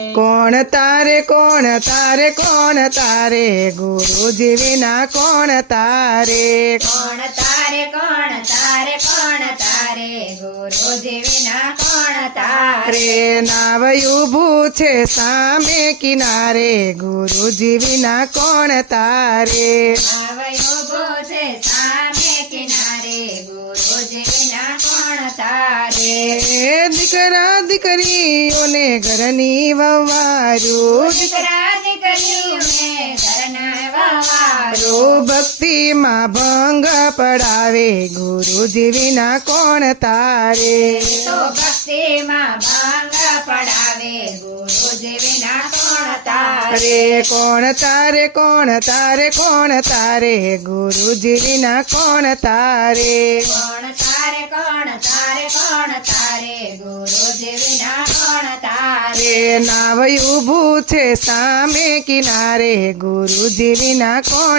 કોણ તારે કોણ તારે કોણ તારે ગુરુજી વિના કોણ તારે કોણ તારે કોણ તારે કોણ તારે ગુરુજી વિના કોણ તારે રે નાવ ઊભું છે સામે કિનારે ગુરુજી વિના કોણ તારે આવ્યો ઉભો છે સામે કિનારે ગુરુજી વિના કોણ તારે દીકરા દીકરીઓને ઘરની વવારું દીકરા દીકરીઓને ઘરના વવારો ભક્તિમાં ભંગ પડાવે ગુરુજી વિના કોણ તારે તો ભક્તિમાં ભાંગ પડાવે ગુરુજી વિના કોણ તારે રે કોણ તારે કોણ તારે કોણ તારે ગુરુજી વિના કોણ તારે કોણ તારે કોણ તારે કોણ તારે ગુરુજી વિના કોણ તારે રે નાવ ઊભું છે સામે કિનારે ગુરુજી વિના કોણ